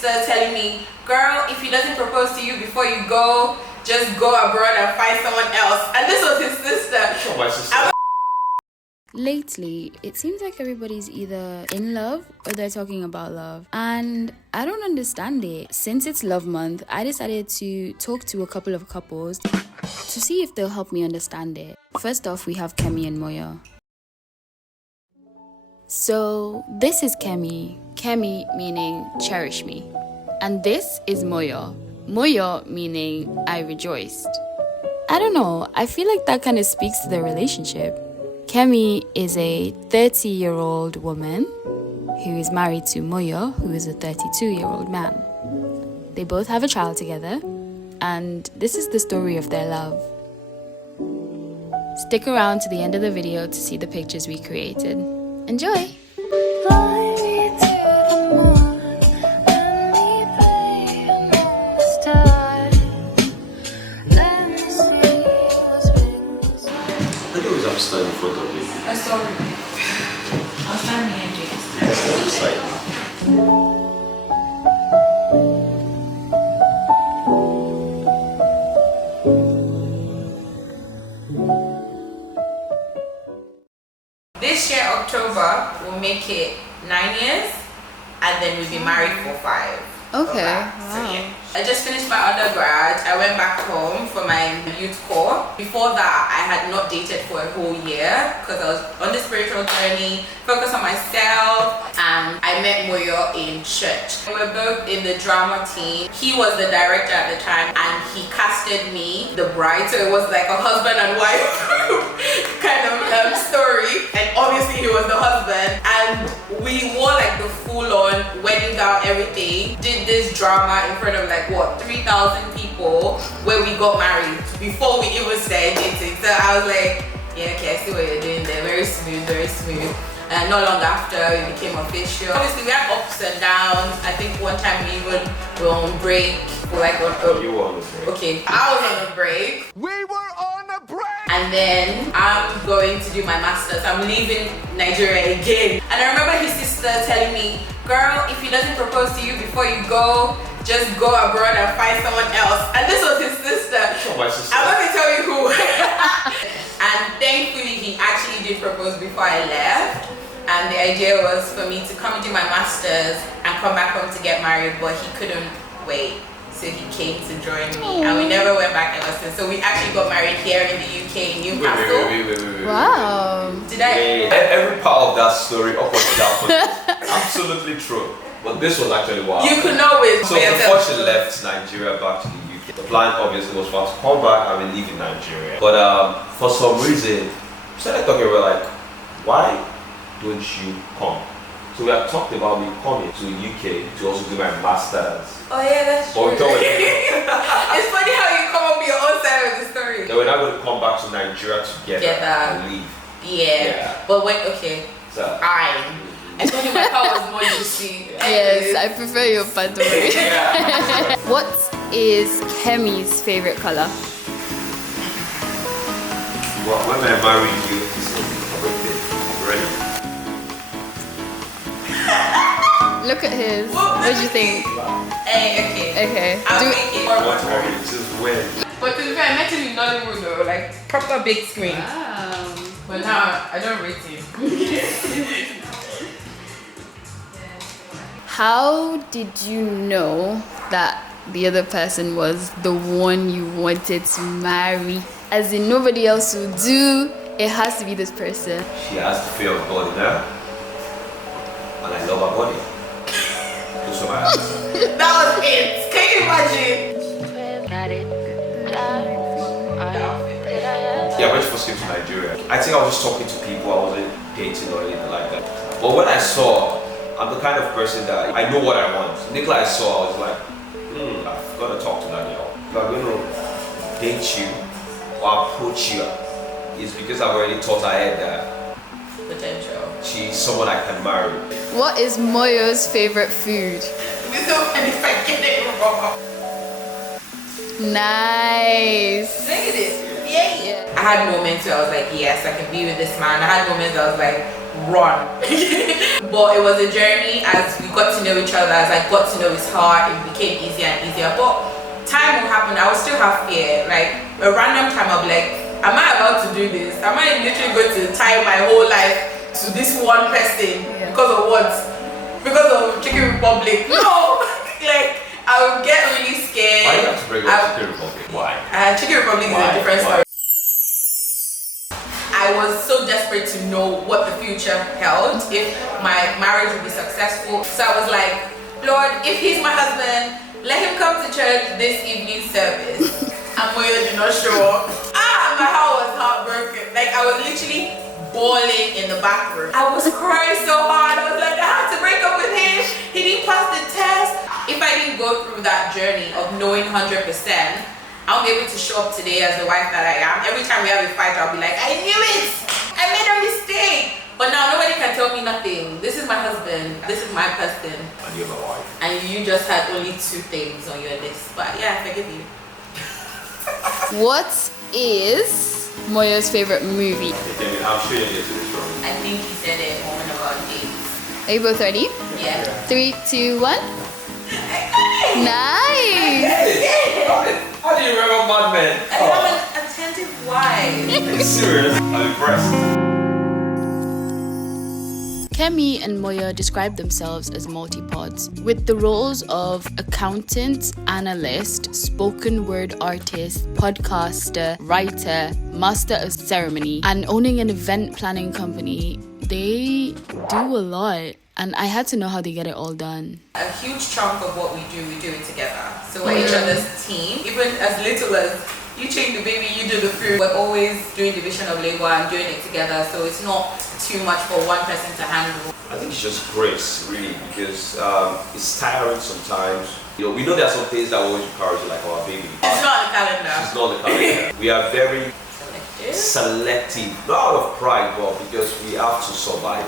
sister telling me, girl, if he doesn't propose to you before you go, just go abroad and find someone else. And this was his sister. Oh, my sister. Lately, it seems like everybody's either in love or they're talking about love. And I don't understand it. Since it's Love Month, I decided to talk to a couple of couples to see if they'll help me understand it. First off, we have Kemi and Moyo. So, this is Kemi. Kemi meaning cherish me. And this is Moyo. Moyo meaning I rejoiced. I don't know, I feel like that kind of speaks to the relationship. Kemi is a 30-year-old woman who is married to Moyo, who is a 32-year-old man. They both have a child together, and this is the story of their love. Stick around to the end of the video to see the pictures we created. Enjoy! Stand in front of me. I'm sorry. I'll stand behind you. This year, October, we'll make it 9 years, and then we'll be married for 5. Okay. Wow. So, yeah. I just finished my undergrad. I went back home for my youth corps. Before that, I had not dated for a whole year because I was on the spiritual journey, focused on myself, and I met Moyo in church. We were both in the drama team. He was the director at the time, and he casted me the bride, so it was like a husband and wife kind of story. And obviously, he was the husband, and we wore like the full-on wedding gown, everything. Did this drama in front of like 3,000 people where we got married before we even started dating. So I was like, yeah, okay, I see what you're doing there. Very smooth, very smooth. And not long after, it became official. Obviously, we had ups and downs. I think one time we even were on break. You were on a break. Okay, I was on a break. We were on a break! And then I'm going to do my master's. I'm leaving Nigeria again. And I remember his sister telling me, girl, if he doesn't propose to you before you go, just go abroad and find someone else. And this was his sister. Oh, my sister. I'm not going to tell you who. And thankfully, he actually did propose before I left. And the idea was for me to come and do my master's and come back home to get married, but he couldn't wait. So he came to join me, and we never went back ever since. So we actually got married here in the UK, in Newcastle. Wait. Wow. Did I? Every part of that story, up and down, absolutely true. But this was actually wild. You could know it. So before she left Nigeria back to the UK, the plan obviously was for us to come back and we live in Nigeria. But for some reason, we started talking about like, why don't you come? So we had talked about me coming to the UK to also do my master's. Oh yeah, that's true. It's funny how you come up with your own side of the story. Then we're not going to come back to Nigeria together and leave. Yeah. But wait, okay. So I told you my car was more juicy. Yes, I prefer your Padori. yeah. What is Kemi's favorite color? Well, when I marry you, this will be my birthday. I'm ready. Look at his. What do you think? Hey, okay. Okay. I'll make it. What orange is when? But to be fair, I met him in Nollywood though, like proper big screen. Wow. But now I don't rate him. How did you know that the other person was the one you wanted to marry? As in nobody else will do, it has to be this person. She has the fear of God in her, and I love her body. Those are my answers. That was it. Can you imagine? Yeah, when she first came to Nigeria, I think I was just talking to people. I wasn't dating or anything like that. But when I saw, I'm the kind of person that I know what I want. Nicola I saw, I was like, I've got to talk to that girl. If I'm going to date you or approach you, it's because I've already thought ahead that Potential. she's someone I can marry. What is Moyo's favorite food? It's so funny if I get it wrong. Nice. Look at this. Yeah. I had moments where I was like, yes, I can be with this man. I had moments where I was like, run. But it was a journey as we got to know each other, as I got to know his heart, it became easier and easier. But time will happen, I will still have fear. Like a random time I'll be like, am I about to do this? Am I literally going to tie my whole life to this one person because of what? Because of Chicken Republic? No! Like I would get really scared. Why do you have to bring up Chicken Republic? Why? Chicken Republic is a different story. I was so desperate to know what the future held, if my marriage would be successful. So I was like, Lord, if he's my husband, let him come to church this evening service. And Moyo did not show up. My heart was heartbroken. Like I was literally bawling in the bathroom. I was crying so hard. I was like, I had to break up with him. He didn't pass the test. If I didn't go through that journey of knowing 100%, I'll be able to show up today as the wife that I am. Every time we have a fight, I'll be like, I knew it! I made a mistake! But now nobody can tell me nothing. This is my husband. This is my person. And you're my wife. And you just had only 2 things on your list. But yeah, I forgive you. What is Moyo's favorite movie? Okay, I'm sure you'll get to this wrong. I think he said it on one of our dates. Are you both ready? Yeah. 3, 2, 1. Nice! How do you remember Mad Men? I have an attentive wife. Are you serious? I'm impressed. Kemi and Moyo describe themselves as multipods, with the roles of accountant, analyst, spoken word artist, podcaster, writer, master of ceremony, and owning an event planning company. They do a lot, and I had to know how they get it all done. A huge chunk of what we do it together. So we're each other's team. Even as little as you change the baby, you do the food. We're always doing division of labor and doing it together. So it's not too much for one person to handle. I think it's just grace, really, because it's tiring sometimes. You know, we know there are some things that we always encourage, like our baby. It's not on the calendar. It's not on the calendar. We are very selective, not out of pride, but because we have to survive.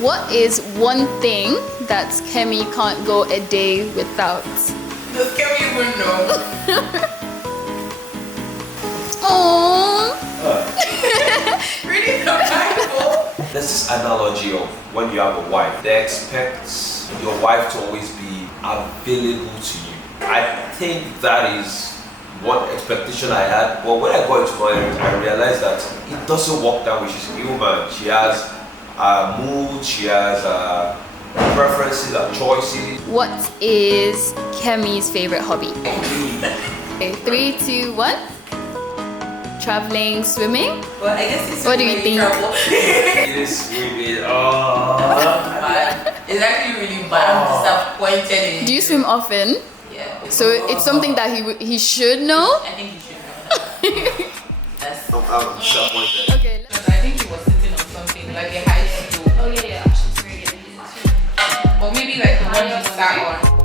What is one thing that Kemi can't go a day without? Does Kemi even know? Aww. Really Bible. There's this analogy of when you have a wife, they expect your wife to always be available to you. I think that is one expectation I had, but when I got into marriage, I realized that it doesn't work that way. She's a human. She has a mood, she has preferences and choices. What is Kemi's favorite hobby? Okay, 3, 2, 1. Traveling, swimming? Well, I guess it's what do you think? It is swimming. It's actually really bad. I'm disappointed in Do you swim often? Yeah. So it's something that he should know? I think you should know that. I'm disappointed. Okay. I think he was sitting on something like a high stool. Oh yeah. She's very good. Or maybe like the one you sat on.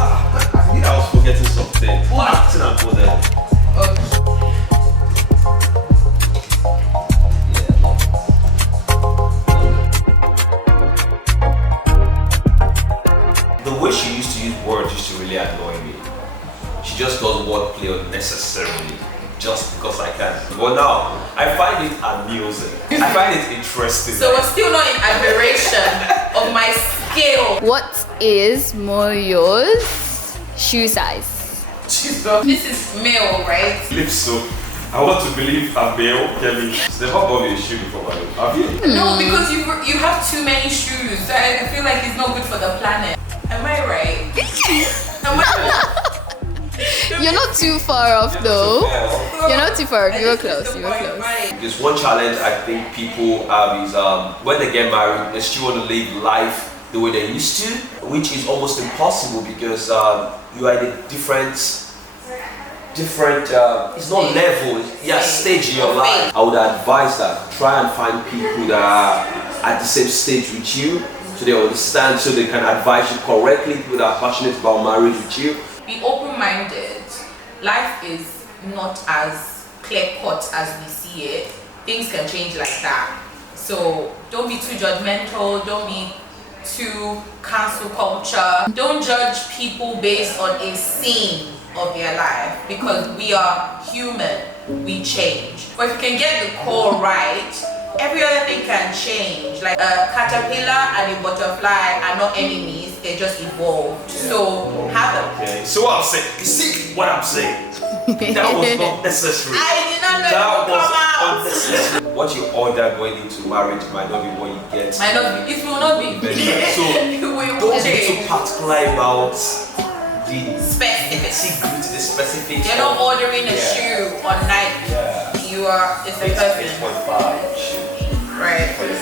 I think I was forgetting something. What? Acting and modeling. The way she used to use words used to really annoy me. She just does wordplay unnecessarily, just because I can. But now, I find it amusing. I find it interesting. So we're still not in admiration of my skill. What is Moyo's shoe size? This is male, right? I believe so. I want to believe I'm male, Kemi. It's never bought me a shoe before, my love. Have you? No, because you have too many shoes. So I feel like it's not good for the planet. Am I right? Am I You're not too far off though. You're not too far off. You were close. You were close. There's one challenge I think people have is when they get married, they still want to live life the way they used to, which is almost impossible because you are at a different, it's not level, stage in your life. I would advise that try and find people that are at the same stage with you, so they understand, so they can advise you correctly, people that are passionate about marriage with you. Be open-minded. Life is not as clear-cut as we see it. Things can change like that. So don't be too judgmental, don't be to cancel culture. Don't judge people based on a scene of their life, because we are human, we change. But if you can get the core right, every other thing can change. Like a caterpillar and a butterfly are not enemies, they just evolved. So have them. Okay. So what I'm saying, you see what I'm saying? That was not necessary. I did not know That it would was come out. unnecessary. What you order going into marriage might not be what you get. Might not be. It will not be. So It will don't be change. too particular about the Specific. the specific. You're not ordering a shoe on Nike. Yeah. You are. It's a person. 8.5 shoe. Right. For your